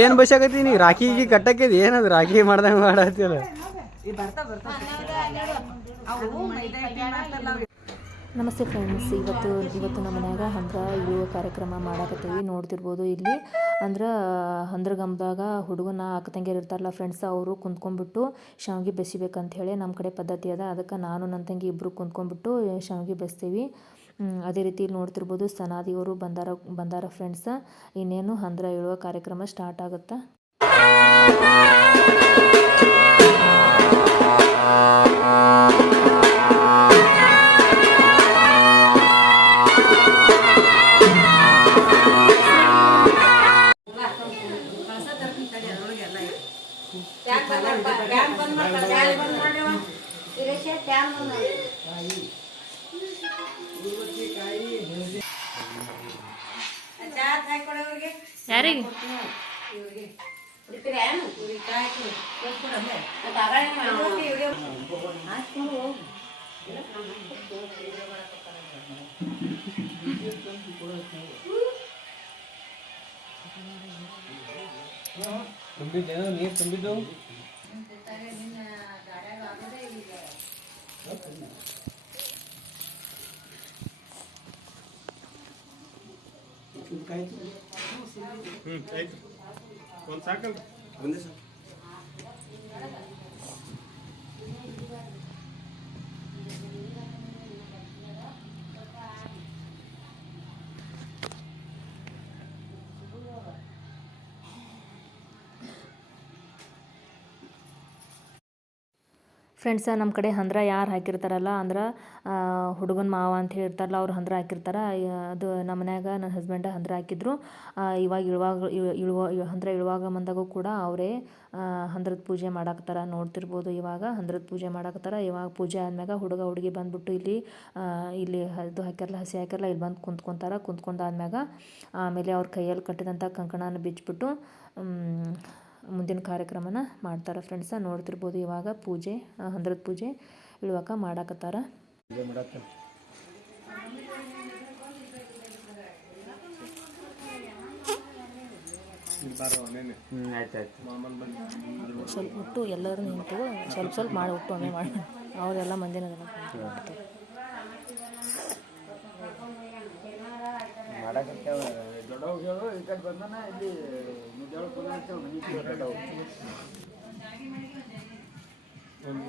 ಏನ್ ಬಸಾಕತ್ತೀನಿ ರಾಖಿಗೆ ಕಟ್ಟಕ್ಕಿದ್ ಏನದು ರಾಖಿ ಮಾಡ್ದಂಗ ಮಾಡತ್ತಿಲ್ಲ. ನಮಸ್ತೆ ಫ್ರೆಂಡ್ಸ್, ಇವತ್ತು ನಮ್ಮ ಮನ್ಯಾಗ ಹಂದ್ರ ಇಳುವ ಕಾರ್ಯಕ್ರಮ ಮಾಡಾಕತ್ತೀವಿ. ನೋಡ್ತಿರ್ಬೋದು ಇಲ್ಲಿ ಅಂದ್ರೆ ಹಂದ್ರಗಂಬದಾಗ ಹುಡುಗನ ಅಕ್ಕ ತಂಗಿಯರು ಇರ್ತಾರಲ್ಲ ಫ್ರೆಂಡ್ಸ್, ಅವರು ಕುಂತ್ಕೊಂಡ್ಬಿಟ್ಟು ಶಾವಿಗೆ ಬೆಸಿಬೇಕಂತ ಹೇಳಿ ನಮ್ಮ ಕಡೆ ಪದ್ಧತಿ ಅದ. ಅದಕ್ಕೆ ನಾನು ನನ್ನ ತಂಗಿ ಇಬ್ಬರು ಕುಂತ್ಕೊಂಡ್ಬಿಟ್ಟು ಶಾವಿಗೆ ಬೆಸ್ತೀವಿ. ಅದೇ ರೀತಿ ನೋಡ್ತಿರ್ಬೋದು ಸನಾದಿಯವರು ಬಂದಾರ ಫ್ರೆಂಡ್ಸ್. ಇನ್ನೇನು ಹಂದ್ರ ಇಳುವ ಕಾರ್ಯಕ್ರಮ ಸ್ಟಾರ್ಟ್ ಆಗುತ್ತೆ. ಯಾರಿಗೆ ತುಂಬಿದ್ದೇನೋ ನೀರು ತುಂಬಿದ್ದು ಆಯ್ತು ಒಂದು ಸಾಕಲ್ಲ ಒಂದೇ ಸಾಕು. ಫ್ರೆಂಡ್ಸ, ನಮ್ಮ ಕಡೆ ಹಂದ್ರ ಯಾರು ಹಾಕಿರ್ತಾರಲ್ಲ ಅಂದ್ರೆ ಹುಡುಗನ ಮಾವ ಅಂತ ಹೇಳಿರ್ತಾರಲ್ಲ, ಅವ್ರು ಹಂದ್ರ ಹಾಕಿರ್ತಾರೆ. ಅದು ನಮ್ಮ ಮನ್ಯಾಗ ನನ್ನ ಹಸ್ಬೆಂಡ ಹಂದ್ರ ಹಾಕಿದ್ರು. ಇವಾಗ ಹಂದ್ರ ಇಳುವಾಗ ಬಂದಾಗೂ ಕೂಡ ಅವರೇ ಹಂದ್ರದ ಪೂಜೆ ಮಾಡಾಕ್ತಾರೆ. ನೋಡ್ತಿರ್ಬೋದು ಇವಾಗ ಹಂದ್ರದ ಪೂಜೆ ಮಾಡಾಕ್ತಾರೆ. ಇವಾಗ ಪೂಜೆ ಆದ್ಮ್ಯಾಗ ಹುಡುಗ ಹುಡುಗಿ ಬಂದ್ಬಿಟ್ಟು ಇಲ್ಲಿ ಇದು ಹಾಕ್ಯಾರಲ್ಲ, ಹಸಿ ಹಾಕ್ಯಾರಲ್ಲ, ಇಲ್ಲಿ ಬಂದು ಕುಂತ್ಕೊಂಡಾದ್ಮ್ಯಾಗ ಆಮೇಲೆ ಅವ್ರ ಕೈಯಲ್ಲಿ ಕಟ್ಟಿದಂಥ ಕಂಕಣನ ಬಿಚ್ಚಿಬಿಟ್ಟು ಮುಂದಿನ ಕಾರ್ಯಕ್ರಮನ ಮಾಡ್ತಾರೆ ಫ್ರೆಂಡ್ಸ. ನೋಡ್ತಿರ್ಬೋದು ಇವಾಗ ಪೂಜೆ ಹಂದ್ರದ ಪೂಜೆ ಇಳುವಕ ಮಾಡಾಕತ್ತಾರ. ಸ್ವಲ್ಪ ಹುಟ್ಟು ಎಲ್ಲರೂ ನಿಂತು ಸ್ವಲ್ಪ ಮಾಡಿ ಹುಟ್ಟು ಒಮ್ಮೆ ಮಾಡಿ ಅವರೆಲ್ಲ ಮಂದಿನ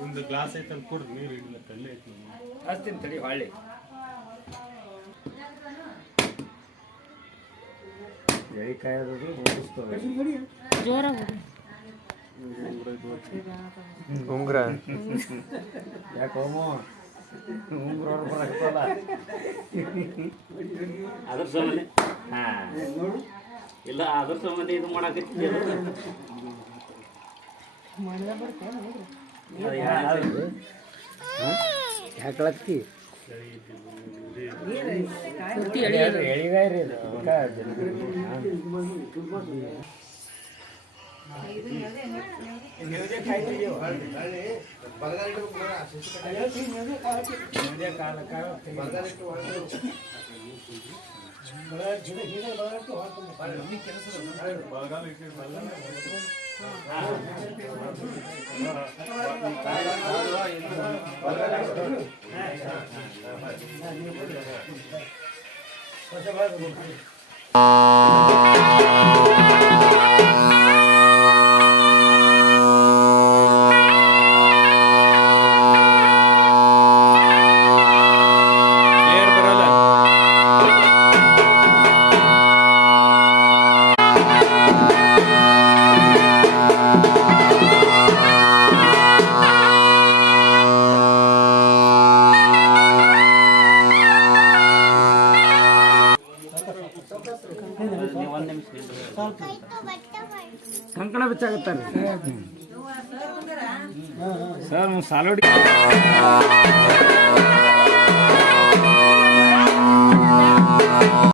ಒಂದು ಗ್ಲಾಸ್ ಐತೆ ಅಂತ ಕೊಡ್ರಿ, ನೀರು ಇಲ್ಲ ತಳ್ಳಿ ಐತೆ ಹಚ್ತೀನಿ ತಡಿ ಹೊಳ್ಳಿ. ಎಳಿಕಾಯದು ಜೋರಾಗಿ ಉಂಗ್ರ ಯಾಕೋಮೋ ಉಂಗ್ರ ಬರಕತ್ತಲ್ಲ ಅದ್ರ ಸಂಬಂಧ ಇಲ್ಲ, ಅದ್ರ ಸಂಬಂಧ ಇದು ಮಾಡಾಕತ್ತಿ ಯಾಕಳತ್ತಿ ಎಳಿಗಾಯ್ರಿ ಕಂಕಣ ಬಿಚ್ಚಾಗತ್ತಾರೆ ಸರ್ ಸಾಲೋಡಿ